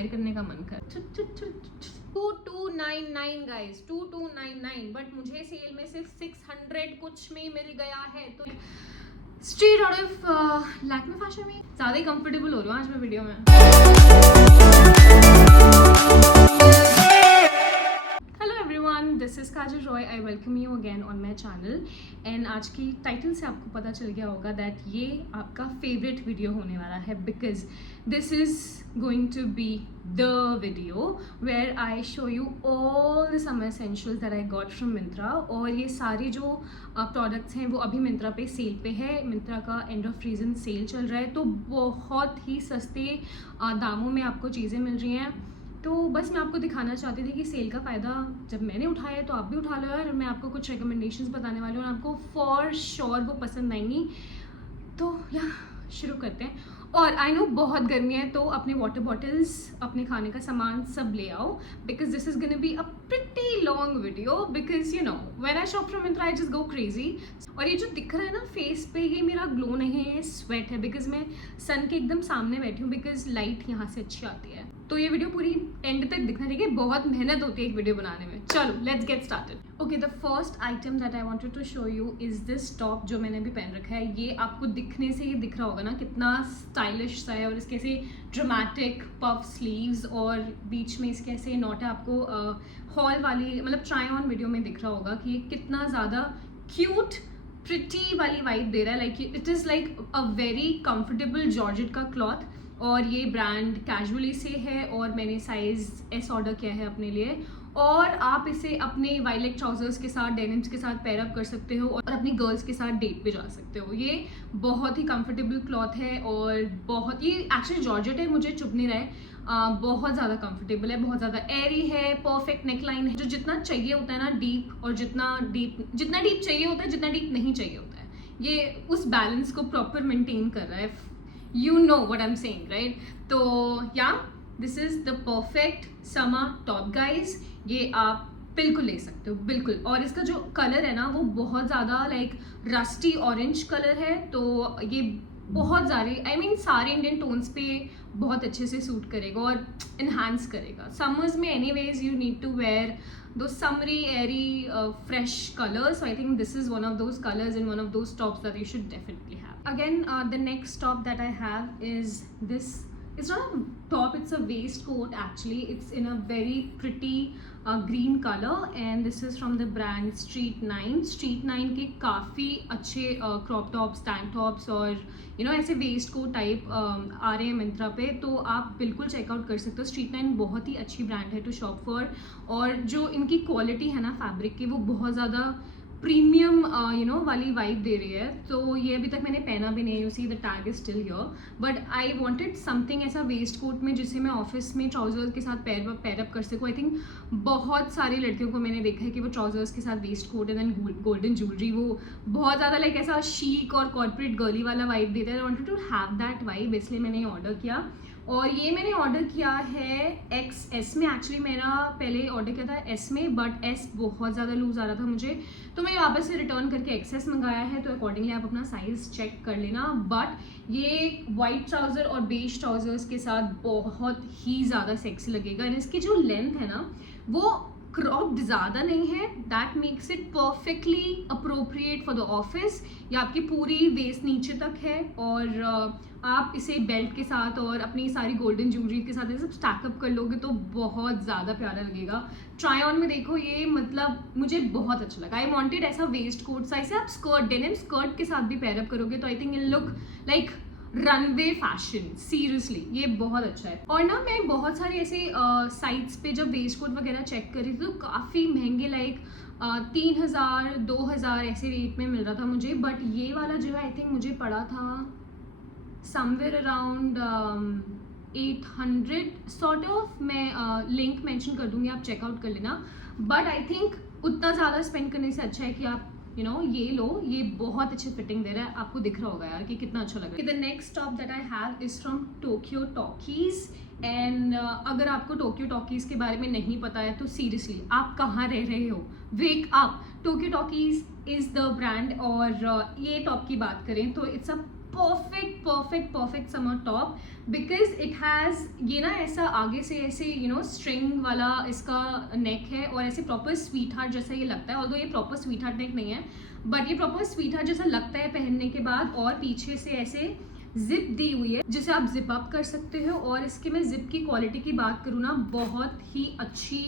Where करने का मन कर। 2299 गाइस, 2299, बट मुझे सेल में सिर्फ 600 कुछ में मिल गया है। तो straight out of Lakme fashion में ज़्यादा ही कंफर्टेबल हो रही हूँ आज मैं वीडियो में। This is Kajal Roy, I welcome you again on my channel. And आज की टाइटल से आपको पता चल गया होगा दैट ये आपका फेवरेट वीडियो होने वाला है, because this is going to be the video where I show you all the summer essentials that I got from Myntra. और ये सारे जो प्रोडक्ट्स हैं वो अभी मिंत्रा पे सेल पे है। मिंत्रा का एंड ऑफ सीजन सेल चल रहा है, तो बहुत ही सस्ते दामों में आपको चीज़ें मिल रही हैं। तो बस मैं आपको दिखाना चाहती थी कि सेल का फ़ायदा जब मैंने उठाया है तो आप भी उठा लो यार। मैं आपको कुछ रिकमेंडेशंस बताने वाली हूँ और आपको फॉर श्योर वो पसंद आएंगी। तो या शुरू करते हैं। और आई नो बहुत गर्मी है, तो अपने वाटर बॉटल्स, अपने खाने का सामान सब ले आओ, because this is gonna be a pretty long video, because you know when I shop from Myntra I just go crazy. और ये जो दिख रहा है ना फेस पे, ये मेरा ग्लो नहीं है, ये स्वेट है, बिकॉज मैं सन के एकदम सामने बैठी हूँ, बिकॉज लाइट यहाँ से अच्छी आती है। तो ये वीडियो पूरी एंड तक दिखना, ठीक है? बहुत मेहनत होती है एक वीडियो बनाने में। चलो let's get started. Okay, the first item that I wanted to show you is this top जो मैंने अभी पहन रखा है। ये आपको दिखने से ही दिख रहा होगा ना कितना स्टाइलिश सा है, और इसके ऐसे ड्रामेटिक पफ स्लीव्स और बीच में इसके ऐसे नॉट है। आपको हॉल वाली मतलब ट्राई ऑन वीडियो में दिख रहा होगा कि ये कितना ज़्यादा क्यूट प्रिटी वाली वाइब दे रहा है। Like it is like a very comfortable georgette का क्लॉथ, और ये ब्रांड कैजुअली से है और मैंने साइज़ एस ऑर्डर किया है अपने लिए। और आप इसे अपने वायलेट ट्राउजर्स के साथ, डेनिम्स के साथ पेयर अप कर सकते हो और अपनी गर्ल्स के साथ डेट पे जा सकते हो। ये बहुत ही कंफर्टेबल क्लॉथ है और बहुत, ये एक्चुअली जॉर्जेट है, मुझे चुभ नहीं रहा है, बहुत ज़्यादा कंफर्टेबल है, बहुत ज़्यादा एयरी है, परफेक्ट नेकलाइन है, जो जितना चाहिए होता है ना डीप, और जितना डीप चाहिए होता है, जितना डीप नहीं चाहिए होता है, ये उस बैलेंस को प्रॉपर मेंटेन कर रहा है। You know what I'm saying, right? तो yeah, this is the perfect summer top guys। ये आप बिल्कुल ले सकते हो, बिल्कुल। और इसका जो कलर है ना वो बहुत ज़्यादा लाइक रस्टी ऑरेंज कलर है, तो ये बहुत सारे सारे इंडियन टोन्स पे बहुत अच्छे से सूट करेगा और इन्हांस करेगा। समर्स में anyways you need to wear those summery, airy, fresh colors. So I think this is one of those colors and one of those tops that you should definitely have. Again, the next top that I have is this. It's not a top, it's a waistcoat actually. It's in a very pretty green color, and this is from the brand Street 9. Street 9 के काफ़ी अच्छे crop tops, tank tops और ऐसे waste coat type आ रहे हैं मिंत्रा पे, तो आप बिल्कुल चेकआउट कर सकते हो। स्ट्रीट 9 बहुत ही अच्छी ब्रांड है टू शॉप फॉर, और जो इनकी क्वालिटी है ना फैब्रिक की, वो बहुत ज़्यादा प्रीमियम वाली वाइब दे रही है। तो ये अभी तक मैंने पहना भी नहीं, you see the tag is still here, but I wanted something ऐसा वेस्ट कोट में जिसे मैं ऑफिस में ट्राउजर्स के साथ पेयर अप कर सकूँ। आई थिंक बहुत सारी लड़कियों को मैंने देखा है कि वो ट्राउजर्स के साथ waistcoat and then golden jewellery, वो बहुत ज़्यादा लाइक ऐसा शीक और कॉर्पोरेट गर्ली वाला वाइब देता है। I wanted to have that vibe, इसलिए मैंने ऑर्डर किया। और ये मैंने ऑर्डर किया है XS में। एक्चुअली मेरा पहले ऑर्डर किया था S में, बट S बहुत ज़्यादा लूज आ रहा था मुझे, तो मैं वापस से रिटर्न करके XS मंगाया है। तो अकॉर्डिंगली आप अपना साइज़ चेक कर लेना। बट ये वाइट ट्राउज़र और बेज ट्राउजर्स के साथ बहुत ही ज़्यादा सेक्सी लगेगा। एंड इसकी जो लेंथ है ना वो क्रॉप्ड ज़्यादा नहीं है, that makes it perfectly appropriate for the office. ये आपकी पूरी वेस्ट नीचे तक है, और आप इसे बेल्ट के साथ और अपनी सारी गोल्डन ज्वेलरी के साथ ये सब स्टैकअप कर लोगे तो बहुत ज़्यादा प्यारा लगेगा। ट्राई ऑन में देखो, ये मतलब मुझे बहुत अच्छा लगा। आई वांटेड ऐसा वेस्ट कोट सा, इसे आप स्कर्ट, डेनिम स्कर्ट के साथ भी पेयर अप करोगे तो I think it look like runway fashion. Seriously ये बहुत अच्छा है। और ना मैं बहुत सारे ऐसे साइट्स पे जब वेस्ट कोट वगैरह चेक करी थी तो काफ़ी महंगे लाइक 3000 2000 ऐसे रेट में मिल रहा था मुझे, बट ये वाला जो है आई थिंक मुझे पड़ा था समवेयर अराउंड 800 सॉर्ट ऑफ। मैं लिंक मेंशन कर दूंगी, आप चेकआउट कर लेना। बट आई थिंक उतना ज़्यादा स्पेंड करने से अच्छा है कि आप ये लो, ये बहुत अच्छी फिटिंग दे रहा है, आपको दिख रहा होगा यार कि कितना अच्छा लग रहा है। The next top that I have is from Tokyo talkies. And अगर आपको टोक्यो टॉकीज के बारे में नहीं पता है तो सीरियसली आप कहाँ रह रहे हो, wake up. Tokyo talkies is the brand, और ये टॉप की बात करें तो it's a perfect perfect perfect summer top because it has ये ना ऐसा आगे से ऐसे स्ट्रिंग वाला इसका नेक है और ऐसे प्रॉपर स्वीट हार्ट जैसा ये लगता है। ऑल्दो ये प्रॉपर स्वीट हार्ट नेक नहीं है बट ये प्रॉपर स्वीट हार्ट जैसा लगता है पहनने के बाद। और पीछे से ऐसे जिप दी हुई है जिसे आप जिप अप कर सकते हो। और इसके मैं जिप की क्वालिटी की बात करूँ ना, बहुत ही अच्छी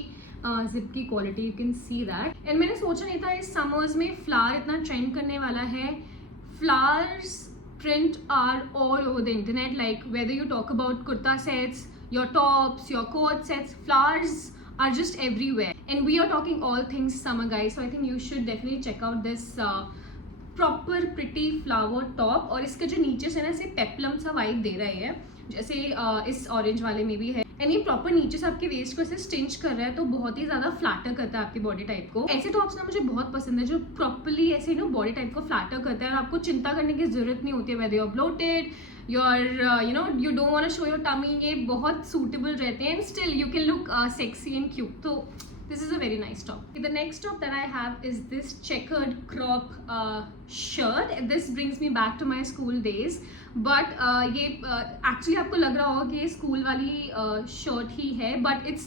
जिप की quality, you can see that. And मैंने सोचा नहीं था इस समर्स में फ्लावर इतना ट्रेंड करने वाला है। Flowers print are all over the internet, like whether you talk about kurta sets, your tops, your coat sets, flowers are just everywhere, and we are talking all things summer guys, so I think you should definitely check out this proper pretty flower top। और इसके जो नीचे से ना ऐसे peplum सा vibe दे रहा है जैसे इस ऑरेंज वाले में भी है। एंड ये प्रॉपर नीचे से आपके वेस्ट को ऐसे स्टिंच कर रहा है तो बहुत ही ज्यादा फ्लैटर करता है आपकी बॉडी टाइप को। ऐसे टॉप्स ना मुझे बहुत पसंद है जो प्रॉपरली ऐसे बॉडी टाइप को फ्लैटर करता है और आपको चिंता करने की जरूरत नहीं होती है whether you are bloated, you don't want to show your tummy. ये बहुत सूटेबल रहते हैं and still you can look sexy and cute. तो this is a very nice top। The next top that I have is this checkered crop shirt। This brings me back to my school days, but ये actually आपको लग रहा होगा कि ये school वाली shirt ही है, but it's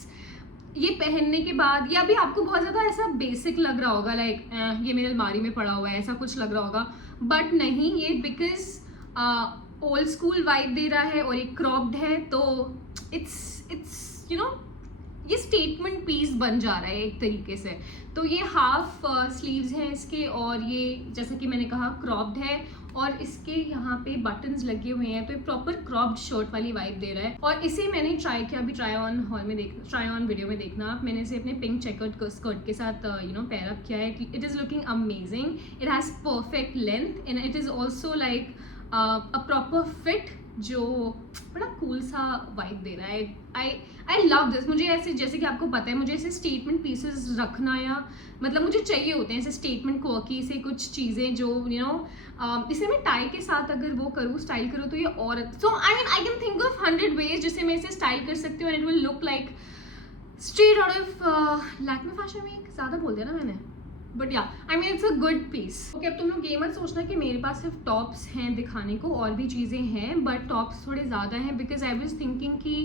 ये पहनने के बाद या भी आपको बहुत ज़्यादा ऐसा बेसिक लग रहा होगा, लाइक ये मेरे अलमारी में पड़ा हुआ है ऐसा कुछ लग रहा होगा, बट नहीं, ये बिकॉज ओल्ड स्कूल वाइब दे रहा है और ये क्रॉप्ड है तो इट्स ये स्टेटमेंट पीस बन जा रहा है एक तरीके से। तो ये हाफ स्लीव्स हैं इसके और ये जैसा कि मैंने कहा क्रॉप्ड है और इसके यहाँ पे बटन्स लगे हुए हैं तो ये प्रॉपर क्रॉप्ड शर्ट वाली वाइब दे रहा है। और इसे मैंने ट्राई किया, अभी ट्राई ऑन हॉल में देखना, ट्राई ऑन वीडियो में देखना आप, मैंने इसे अपने पिंक चेकर्ड स्कर्ट के साथ पेयर अप किया है। It is looking amazing, it has perfect length and it is also like a proper fit जो बड़ा कूल सा वाइब दे रहा है। I love this. मुझे ऐसे, जैसे कि आपको पता है, मुझे ऐसे स्टेटमेंट पीसेस रखना या मतलब मुझे चाहिए होते हैं ऐसे स्टेटमेंट क्वर्की से कुछ चीज़ें जो इसे मैं टाई के साथ अगर वो करूँ, स्टाइल करूँ तो ये और so I can think of 100 ways जिससे मैं इसे स्टाइल कर सकती हूँ and it will look like straight out of Lakme fashion week. ज़्यादा बोल दिया ना मैंने, but yeah I mean it's a good piece. Okay, अब तुम लोग ये मत सोचना कि मेरे पास सिर्फ टॉप्स हैं दिखाने को, और भी चीज़ें हैं बट टॉप्स थोड़े ज़्यादा हैं बिकॉज आई वाज थिंकिंग कि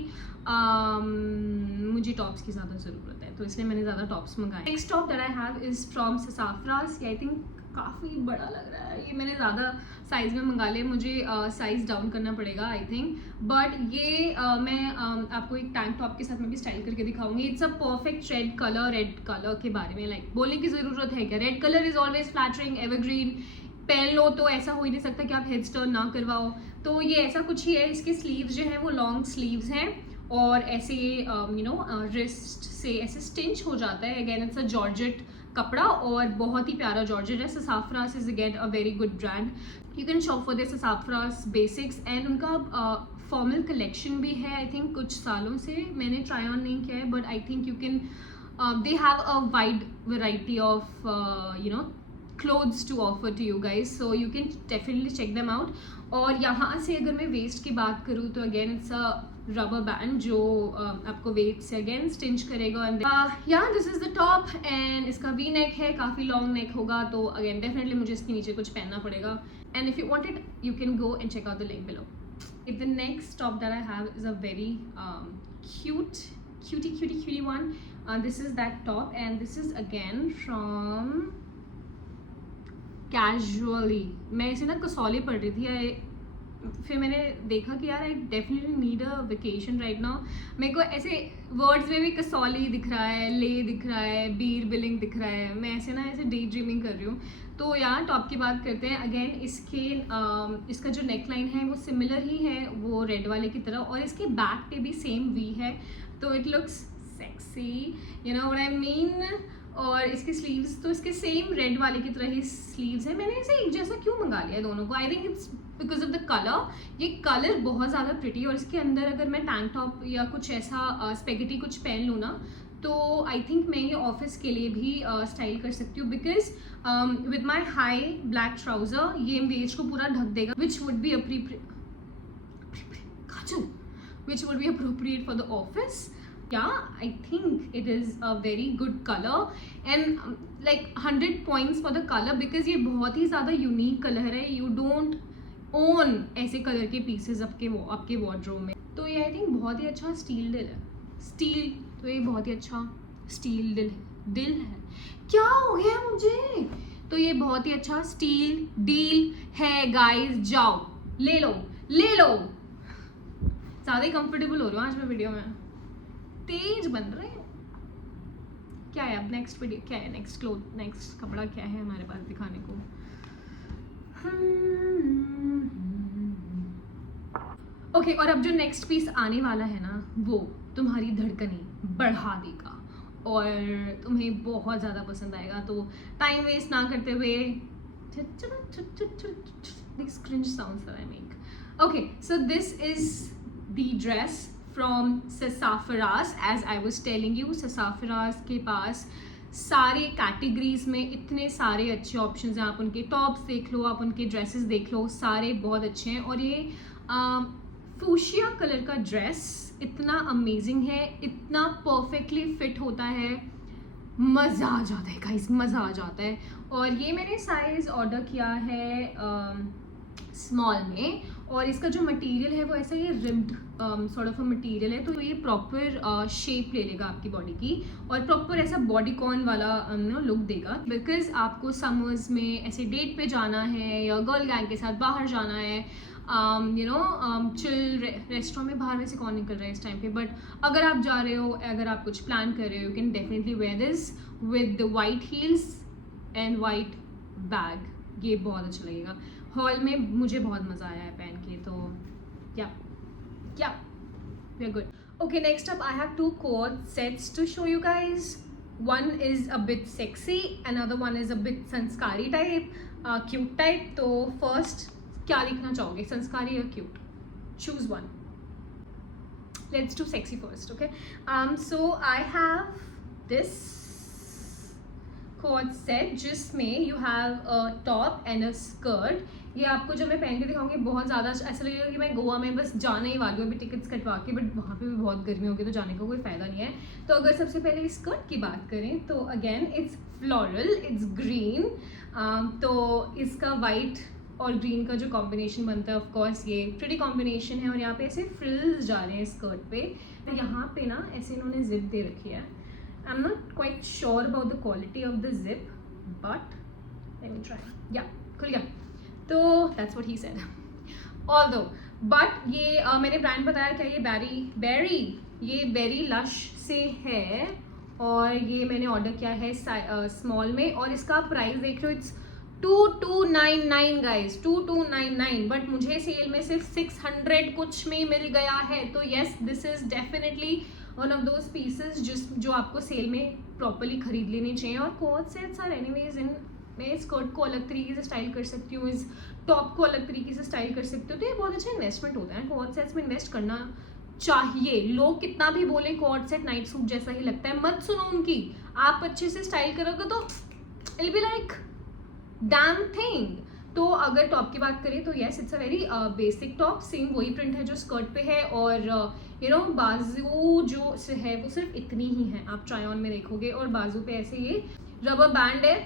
मुझे टॉप्स की ज़्यादा ज़रूरत है तो इसलिए मैंने ज़्यादा टॉप्स मंगाए। Next top that I have is from Sassafras. I think काफ़ी बड़ा लग रहा है, ये मैंने ज़्यादा साइज़ में मंगा लिया, मुझे साइज़ डाउन करना पड़ेगा आई थिंक। बट ये मैं आपको एक टैंक टॉप के साथ में भी स्टाइल करके दिखाऊंगी। It's a perfect red colour के बारे में लाइक बोलने की ज़रूरत है क्या, red colour is always flattering, evergreen, पहन लो तो ऐसा हो ही नहीं सकता कि आप हेड टर्न ना करवाओ। तो ये ऐसा कुछ ही है। इसके स्लीव्स जो हैं वो लॉन्ग स्लीव्स हैं और ऐसे रिस्ट से ऐसे स्टिंच हो जाता है। अगेन इट्स अ जॉर्जेट कपड़ा और बहुत ही प्यारा जॉर्जेट है। Sassafras is again a very good brand, you can shop for this Sassafras basics. And उनका फॉर्मल कलेक्शन भी है आई थिंक कुछ सालों से, मैंने ट्राई ऑन नहीं किया है but I think you can they have a wide variety of clothes to offer to you guys, so you can definitely check them out। और यहाँ से अगर मैं वेस्ट की बात करूँ तो again it's a rubber band जो आपको वेस्ट से अगेन स्टिंच करेगा। एंड या this is the top and इसका वी नेक है, काफ़ी लॉन्ग नेक होगा तो अगेन डेफिनेटली मुझे इसके नीचे कुछ पहनना पड़ेगा। And if you want it you can go and check out the link below. The next top that I have is a very cutie one। This is that top and this is again from casually. मैं इसे ना कसौली पढ़ रही थी, फिर मैंने देखा कि यार I definitely need a vacation right now. मेरे को ऐसे वर्ड्स में भी कसौली दिख रहा है, ले दिख रहा है, बीर बिलिंग दिख रहा है, मैं ऐसे ना ऐसे डे ड्रीमिंग कर रही हूँ। तो यार टॉप की बात करते हैं। अगेन इसका जो नेक लाइन है वो सिमिलर ही है वो रेड वाले की तरह और इसके बैक पे भी सेम वी है तो it looks sexy, you know what I mean. और इसके स्लीव्स तो इसके सेम रेड वाले की तरह ही स्लीव्स है। मैंने इसे एक जैसा क्यों मंगा लिया दोनों को, आई think it's because of the colour. ये कलर बहुत ज़्यादा प्रिटी और इसके अंदर अगर मैं टैंक टॉप या कुछ ऐसा स्पेगेटी कुछ पहन लूँ ना तो आई थिंक मैं ये ऑफिस के लिए भी स्टाइल कर सकती हूँ because with my high black trouser ये वेस्ट को पूरा ढक देगा which would be appropriate for the office. Yeah, I think it is a very good color and like 100 points for the color because ये बहुत ही ज़्यादा यूनिक कलर है। You don't own ऐसे कलर के पीसेस आपके वार्डरोब में। तो ये आई थिंक बहुत ही अच्छा स्टील डिल है, स्टील, तो ये बहुत ही अच्छा स्टील डिल है। क्या हो गया मुझे? तो ये बहुत ही अच्छा स्टील डील है गाइस, जाओ ले लो ले लो। ज़्यादा ही कंफर्टेबल हो रहा हूँ आज मैं वीडियो में, तेज बन रहे हैं। क्या है अब नेक्स्ट वीडियो, क्या है नेक्स्ट कपड़ा क्या है हमारे पास दिखाने को? ओके, और अब जो नेक्स्ट पीस आने वाला है ना, वो तुम्हारी धड़कनें बढ़ा देगा और तुम्हें बहुत ज़्यादा पसंद आएगा। तो टाइम वेस्ट ना करते हुए, these cringe sounds that I make. Okay, so this is the dress from Sassafras. As I was telling you, Sassafras के पास सारे कैटेगरीज में इतने सारे अच्छे ऑप्शंस हैं। आप उनके टॉप्स देख लो, आप उनके ड्रेसेस देख लो, सारे बहुत अच्छे हैं। और ये फूशिया कलर का ड्रेस इतना अमेजिंग है, इतना परफेक्टली फिट होता है, मज़ा आ जाता है गाइस, मज़ा आ जाता है। और ये मैंने साइज़ ऑर्डर किया है स्मॉल में, और इसका जो मटेरियल है वो ऐसा ये ribbed sort of a material है। तो ये प्रॉपर शेप ले लेगा आपकी बॉडी की और प्रॉपर ऐसा बॉडी कॉन वाला लुक देगा। बिकॉज आपको समर्स में ऐसे डेट पे जाना है या गर्ल गैंग के साथ बाहर जाना है, चिल रेस्टोरेंट में, बाहर वैसे कौन निकल रहा है इस टाइम पे, बट अगर आप जा रहे हो, अगर आप कुछ प्लान कर रहे हो, you can definitely wear this with the white heels and white bag. ये बहुत अच्छा लगेगा। हॉल में मुझे बहुत मज़ा आया है पहन के, तो yeah we are good. Okay, next up I have 2 coat sets to show you guys. One is a bit sexy, another one is a bit संस्कारी टाइप, क्यूट टाइप। तो फर्स्ट क्या देखना चाहोगे, संस्कारी या cute? Choose one. Let's do sexy first, okay. So I have this coat set जिसमें you have a top and a skirt. ये आपको जो मैं पहन के दिखाऊंगी बहुत ज़्यादा ऐसा लगेगा कि मैं गोवा में बस जाने ही वाली हूँ अभी टिकट्स कटवा के, बट वहाँ पे भी बहुत गर्मी होगी तो जाने का कोई फ़ायदा नहीं है। तो अगर सबसे पहले इस स्कर्ट की बात करें तो again it's floral, it's green. तो इसका वाइट और ग्रीन का जो कॉम्बिनेशन बनता है, ऑफ कोर्स ये प्रिटी कॉम्बिनेशन है। और यहाँ पे ऐसे फ्रिल्स जा रहे हैं स्कर्ट पे। यहाँ पे ना ऐसे इन्होंने जिप दे रखी है। I am not quite sure about the quality of the zip, but let me try. या खुल गया, तो that's what he said. Although but ये मैंने ब्रांड बताया क्या, ये ये बेरी लश से है और ये मैंने ऑर्डर किया है स्मॉल में। और इसका प्राइस देख लो, इट्स 2299 गाइज, 2299। बट मुझे सेल में सिर्फ 600 कुछ में मिल गया है। तो yes, this is definitely one of those pieces जो आपको सेल में प्रॉपरली खरीद लेने चाहिए। और कोट सेट्स आर एनीवेज इन, मैं स्कर्ट को अलग तरीके से स्टाइल कर सकती हूँ, इस टॉप को अलग तरीके से स्टाइल कर सकती हूँ। तो ये बहुत अच्छा इन्वेस्टमेंट होता है, कोट सेट्स में इन्वेस्ट करना चाहिए। लोग कितना भी बोले कोट सेट नाइट सूट जैसा ही लगता है, मत सुनो उनकी। आप अच्छे से स्टाइल करोगे तो it be like damn thing. तो अगर टॉप की बात करें तो yes, it's a very basic top, same वही प्रिंट है जो स्कर्ट पे है। और बाजू जो है वो सिर्फ इतनी ही है, आप ट्राई ऑन में देखोगे। और बाजू पे ऐसे ये रबर बैंड है,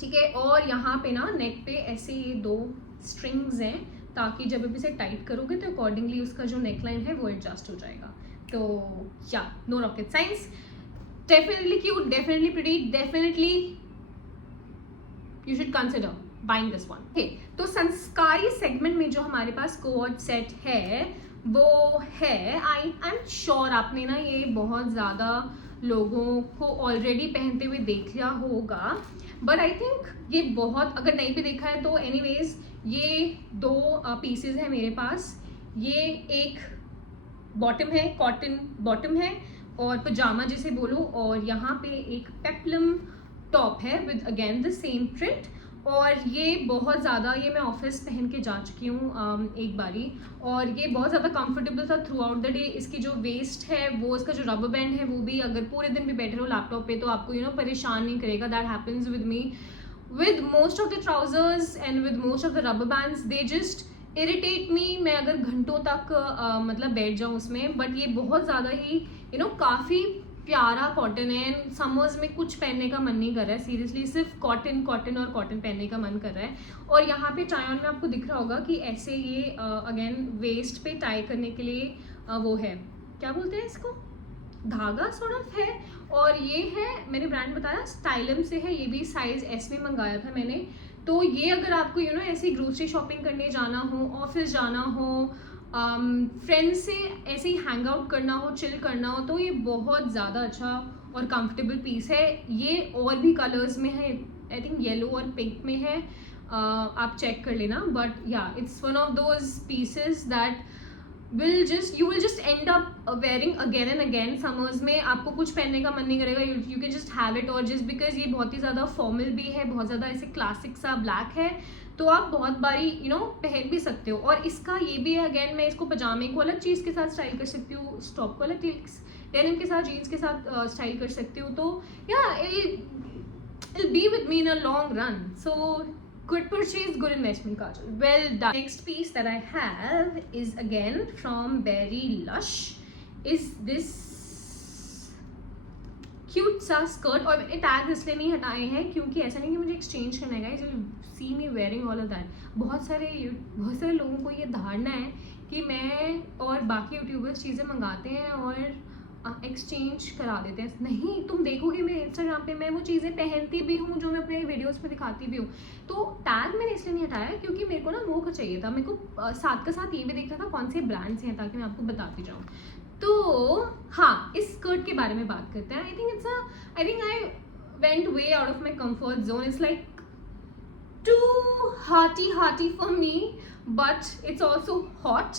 ठीक है। और यहाँ पे ना नेक पे ऐसे ये 2 स्ट्रिंग्स हैं, ताकि जब भी इसे टाइट करोगे तो अकॉर्डिंगली उसका जो नेक लाइन है वो एडजस्ट हो जाएगा। तो yeah no rocket science, definitely cute, definitely pretty, definitely you should consider buying this one. Okay, तो संस्कारी सेगमेंट में जो हमारे पास कोट सेट है वो है, आई एम श्योर आपने ना ये बहुत ज़्यादा लोगों को ऑलरेडी पहनते हुए देख लिया होगा, बट आई थिंक ये बहुत, अगर नहीं भी देखा है तो एनीवेज ये 2 पीसेज हैं मेरे पास। ये एक बॉटम है, कॉटन बॉटम है और पजामा जिसे बोलो, और यहाँ पे एक पेप्लम टॉप है with again the same print. और ये बहुत ज़्यादा, ये मैं ऑफिस पहन के जा चुकी हूँ एक बारी, और ये बहुत ज़्यादा कंफर्टेबल था थ्रू आउट द डे। इसकी जो वेस्ट है वो, इसका जो रबर बैंड है वो भी, अगर पूरे दिन भी बैठे रहो लैपटॉप पे तो आपको परेशान नहीं करेगा। That happens with me with most of the trousers and with most of the rubber bands, they just irritate me. मैं अगर घंटों तक मतलब बैठ जाऊँ उसमें, बट ये बहुत ज़्यादा ही काफ़ी प्यारा कॉटन है। समर्स में कुछ पहनने का मन नहीं कर रहा है सीरियसली, सिर्फ कॉटन कॉटन और कॉटन पहनने का मन कर रहा है। और यहाँ पे ट्राई ऑन में आपको दिख रहा होगा कि ऐसे ये अगेन वेस्ट पे टाई करने के लिए वो है, क्या बोलते हैं इसको, धागा सॉर्ट ऑफ है। और ये है, मैंने ब्रांड बताया स्टाइलम से है, ये भी साइज एस में मंगाया था मैंने। तो ये अगर आपको ऐसी ग्रोसरी शॉपिंग करने जाना हो, ऑफिस जाना हो, फ्रेंड्स से ऐसे ही हैंग आउट करना हो, चिल करना हो, तो ये बहुत ज़्यादा अच्छा और कंफर्टेबल पीस है। ये और भी कलर्स में है, आई थिंक येलो और पिंक में है, आप चेक कर लेना। बट या it's one of those pieces that you will just end up wearing again and again। Summers में आपको कुछ पहनने का मन नहीं करेगा, you can just have it। और just because ये बहुत ही ज़्यादा फॉर्मल भी है, बहुत ज़्यादा ऐसे क्लासिक सा ब्लैक है, तो आप बहुत बारी पहन भी सकते हो। और इसका ये भी है, अगेन मैं इसको पजामे को अलग चीज़ के साथ स्टाइल कर सकती हूँ, स्टॉप को अलग डेनिम के साथ, जीन्स के साथ स्टाइल कर सकती हूँ। तो या it'll be with me in a long run, so good purchase, good investment, Kajal. Well done. Next piece that I have is again from Berry Lush, is this cute सा skirt. और मैंने tag इसलिए नहीं हटाए हैं क्योंकि ऐसा नहीं कि मुझे एक्सचेंज करना है, guys, you see me wearing all of that. बहुत सारे लोगों को ये धारणा है कि मैं और बाकी यूट्यूबर्स चीज़ें मंगाते हैं और एक्सचेंज करा देते हैं। नहीं, तुम देखोगे मेरे इंस्टाग्राम पे मैं वो चीज़ें पहनती भी हूँ जो मैं अपने वीडियोस में दिखाती भी हूँ। तो टैग मैंने इसलिए नहीं हटाया क्योंकि मेरे को वो को चाहिए था, मेरे को साथ के साथ ये भी देखना था कौन से ब्रांड्स हैं, ताकि मैं आपको बताती जाऊँ। तो हाँ, इस स्कर्ट के बारे में बात करते हैं। I think I went way out of my comfort zone. It's like too hearty for me, but it's also hot.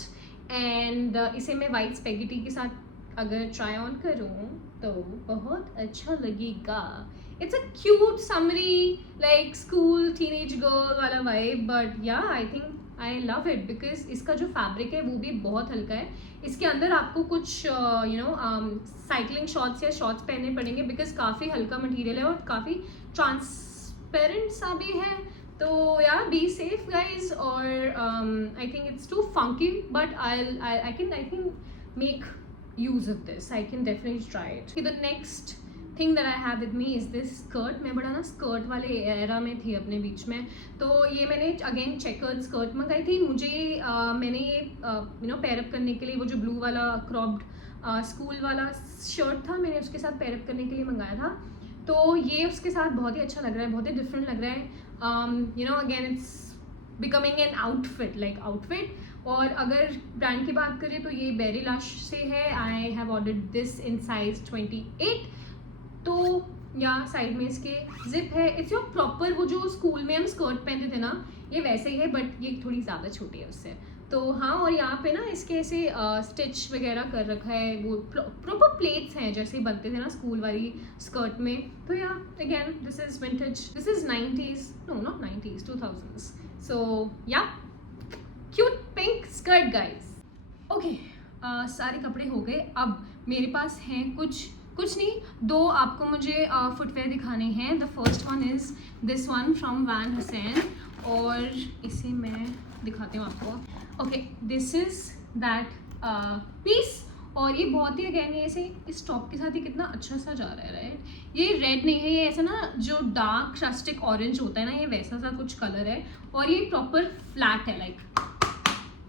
And इसे मैं वाइट स्पेगेटी के साथ अगर ट्राई ऑन करूँ तो बहुत अच्छा लगेगा। It's a cute summary like school teenage girl वाला vibe, but yeah I think I love it because इसका जो फैब्रिक है वो भी बहुत हल्का है। इसके अंदर आपको कुछ साइकिलिंग शॉर्ट्स या शॉर्ट्स पहनने पड़ेंगे बिकॉज काफ़ी हल्का मटेरियल है और काफ़ी ट्रांसपेरेंट सा भी है। तो या बी सेफ गाइज। और I think it's too funky, but I can make use of this, I can definitely try it. Okay, the next thing that I have with me is this skirt। मैं बड़ा skirt वाले era में थी अपने बीच में, तो ये मैंने अगेन चेकर्ड स्कर्ट मंगाई थी। मुझे मैंने ये पेयर अप करने के लिए वो जो ब्लू वाला क्रॉप्ड स्कूल वाला शर्ट था, मैंने उसके साथ पेयर अप करने के लिए मंगाया था। तो ये उसके साथ बहुत ही अच्छा लग रहा है, बहुत ही डिफरेंट लग रहा है। Again it's becoming an outfit. और अगर ब्रांड की बात करें तो ये बेरी लश से है। आई have ordered this in size 28। तो या साइड में इसके जिप है। इट्स योर प्रॉपर, वो जो स्कूल में हम स्कर्ट पहनते थे ना, ये वैसे ही है, बट ये थोड़ी ज़्यादा छोटी है उससे। तो हाँ, और यहाँ पे इसके ऐसे स्टिच वगैरह कर रखा है, वो प्रॉपर प्लेट्स हैं जैसे बनते थे ना स्कूल वाली स्कर्ट में। तो yeah again this is vintage, this is 90s, no not 90s, 2000s। So yeah cute pink skirt guys. Okay, सारे कपड़े हो गए। अब मेरे पास हैं कुछ नहीं, दो आपको मुझे फुटवेयर दिखाने हैं। The first one is this one from Van Heusen, और इसे मैं दिखाती हूँ आपको। Okay, this is that piece. और ये बहुत ही अगेन ये ऐसे इस टॉप के साथ ही कितना अच्छा सा जा रहा है, राइट। ये रेड नहीं है, ये ऐसा ना जो डार्क रस्टिक ऑरेंज होता है ना, ये वैसा सा कुछ कलर है। और ये प्रॉपर फ्लैट है, लाइक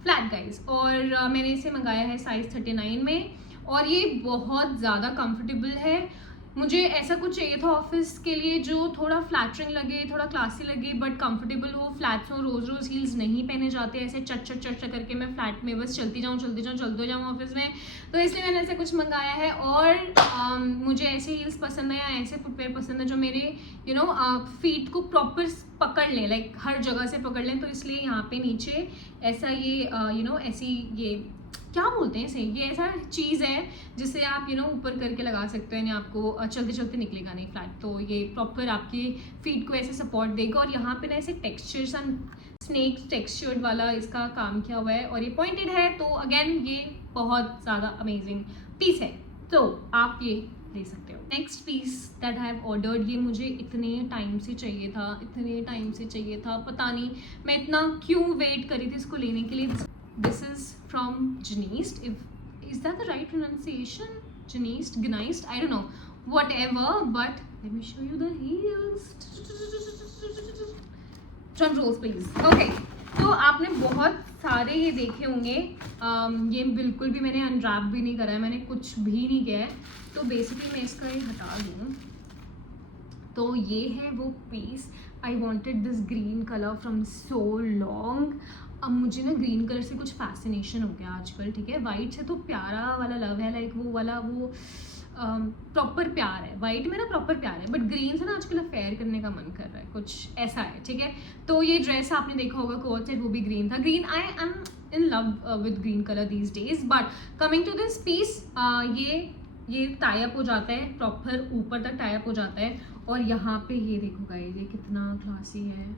फ्लैट गाइज। और मैंने इसे मंगाया है साइज़ 39 में, और ये बहुत ज़्यादा कंफर्टेबल है। मुझे ऐसा कुछ चाहिए था ऑफिस के लिए जो थोड़ा फ्लैटरिंग लगे, थोड़ा क्लासी लगे, बट कंफर्टेबल हो। फ्लैट्स हो, रोज़ हील्स नहीं पहने जाते, ऐसे चट करके मैं फ्लैट में बस चलती जाऊँ ऑफिस में। तो इसलिए मैंने ऐसे कुछ मंगाया है। और मुझे ऐसे हील्स पसंद है या ऐसे फुटवेयर पसंद है जो मेरे फीट को प्रॉपर पकड़ लें, लाइक हर जगह से पकड़ लें। तो इसलिए यहाँ पे नीचे ऐसा ये ऐसी ये क्या बोलते हैं इसे, ये ऐसा चीज़ है जिसे आप ऊपर करके लगा सकते हैं, आपको चलते निकलेगा नहीं फ्लैट। तो ये प्रॉपर आपके फीट को ऐसे सपोर्ट देगा। और यहाँ पे ना ऐसे टेक्सचर सा स्नेक टेक्सचर्ड वाला इसका काम किया हुआ है, और ये पॉइंटेड है। तो अगेन ये बहुत ज़्यादा अमेजिंग पीस है, तो आप ये ले सकते हो। Next piece that I have ordered, ये मुझे इतने टाइम से चाहिए था, पता नहीं मैं इतना क्यों वेट करी थी इसको लेने के लिए। This is from Geneist. Is that the right pronunciation? Gneist, I don't know, whatever, but let me show you the heels. Drum rolls please. Okay, तो आपने बहुत सारे ये देखे होंगे. ये बिल्कुल भी मैंने अनरैप भी नहीं करा है, मैंने कुछ भी नहीं किया है. तो बेसिकली मैं इसका ये हटा दूँ. तो ये है वो piece. I wanted this green colour from so long. अब मुझे ना ग्रीन कलर से कुछ फैसिनेशन हो गया आजकल. ठीक है, वाइट से तो प्यारा वाला लव है, लाइक वो वाला वो प्रॉपर प्यार है. वाइट में ना प्रॉपर प्यार है, बट ग्रीन से ना आजकल अफेयर करने का मन कर रहा है, कुछ ऐसा है. ठीक है, तो ये ड्रेस आपने देखा होगा कोट सेट, वो भी ग्रीन था. Green, I am in love with green colour these days. But coming to this piece, ये टाई अप हो जाता है, प्रॉपर ऊपर तक टाई अप हो जाता है. और यहाँ पे ये देखो गाइस, ये कितना क्लासी है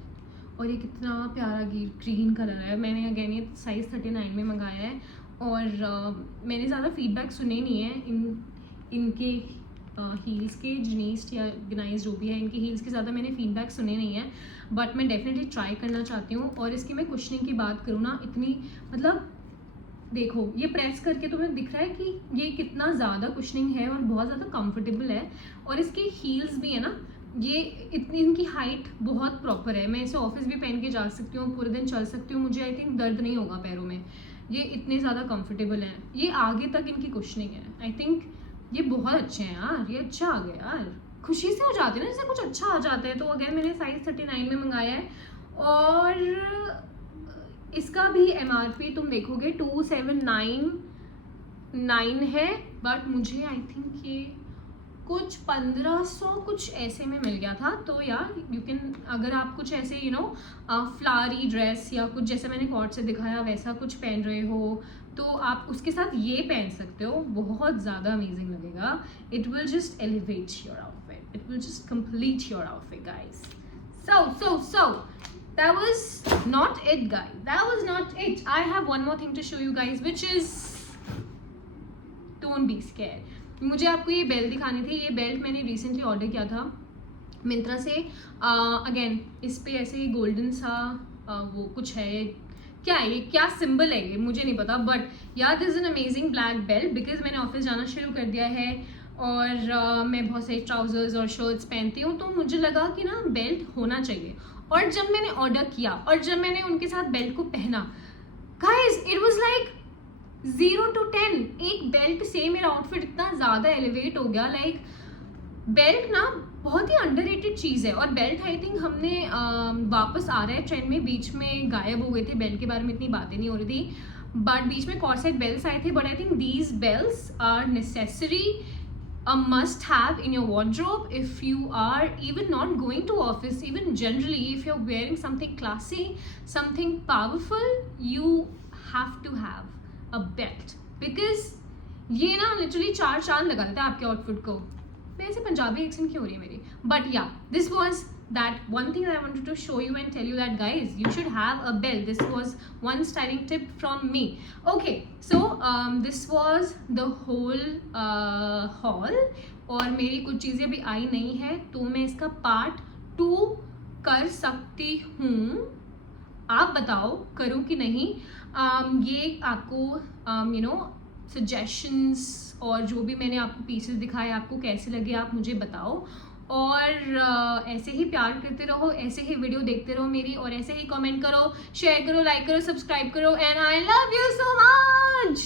और ये कितना प्यारा ग्रीन कलर है. मैंने अगेन ये साइज़ 39 में मंगाया है. और मैंने ज़्यादा फीडबैक सुने नहीं है इनके हील्स के. Gneist या Gneist जो भी है, इनके हील्स के ज़्यादा मैंने फीडबैक सुने नहीं है. बट मैं डेफिनेटली ट्राई करना चाहती हूँ. और इसकी मैं कुशनिंग की बात करूँ ना, इतनी मतलब देखो, ये प्रेस करके तुम्हें दिख रहा है कि ये कितना ज़्यादा कुशनिंग है और बहुत ज़्यादा कंफर्टेबल है. और इसकी हील्स भी है ना, ये इतनी, इनकी हाइट बहुत प्रॉपर है. मैं इसे ऑफिस भी पहन के जा सकती हूँ, पूरे दिन चल सकती हूँ. मुझे आई थिंक दर्द नहीं होगा पैरों में. ये इतने ज़्यादा कंफर्टेबल हैं. ये आगे तक इनकी कुशनिंग है. आई थिंक ये बहुत अच्छे हैं यार. ये अच्छा आ गया यार, खुशी से हो जाती है ना जैसे कुछ अच्छा आ जाता है. तो अगेन मैंने साइज़ 39 में मंगाया है. और इसका भी MRP तुम देखोगे 2799 है. बट मुझे आई थिंक ये कुछ 1500 कुछ ऐसे में मिल गया था. तो यार यू कैन, अगर आप कुछ ऐसे यू नो फ्लावरी ड्रेस या कुछ जैसे मैंने कॉर्ड से दिखाया वैसा कुछ पहन रहे हो, तो आप उसके साथ ये पहन सकते हो. बहुत ज़्यादा अमेजिंग लगेगा. It will just elevate your outfit. It will just complete your outfit guys. So that was not it guys, that was not it. I have one more thing to show you guys, which is, don't be scared. मुझे आपको ये belt दिखानी थी. ये belt मैंने recently order किया था मिंत्रा से. अगेन इस पे ऐसे गोल्डन सा वो कुछ है. क्या है ये, क्या सिंबल है ये, मुझे नहीं पता. बट यार this is an amazing black belt. Because मैंने ऑफिस जाना शुरू कर दिया है और मैं बहुत सारे ट्राउजर्स और शर्ट्स पहनती हूँ. तो मुझे लगा कि ना बेल्ट होना चाहिए. और जब मैंने ऑर्डर किया और जब मैंने उनके साथ बेल्ट को पहना, guys it was like 0 to 10. एक बेल्ट से मेरा आउटफिट इतना ज़्यादा एलिवेट हो गया. लाइक बेल्ट ना बहुत ही अंडररेटेड चीज़ है. और बेल्ट आई थिंक हमने वापस आ रहा है ट्रेंड में. बीच में गायब हो गए थे, बेल्ट के बारे में इतनी बातें नहीं हो रही थी. बट बीच में कॉर्सेट बेल्ट्स आए थे. But I think these belts are necessary, a must have in your wardrobe if you are even not going to office. Even generally if you're wearing something classy, something powerful, you have to have a belt. Because ये ना literally 4 चांद लगा देता है आपके outfit को. वैसे Punjabi accent क्यों हो रही है मेरी. बट या this was that one thing that I wanted to show you and tell you that guys, you should have a belt. This was one styling tip from me. Okay, so this was the whole haul. और मेरी कुछ चीज़ें अभी आई नहीं है, तो मैं इसका पार्ट 2 कर सकती हूँ. आप बताओ करूँ कि नहीं. ये आपको यू नो सजेशंस और जो भी मैंने आपको पीसेस दिखाए आपको कैसे लगे आप मुझे बताओ. और ऐसे ही प्यार करते रहो, ऐसे ही वीडियो देखते रहो मेरी, और ऐसे ही कमेंट करो, शेयर करो, लाइक करो, सब्सक्राइब करो. And I love you so much.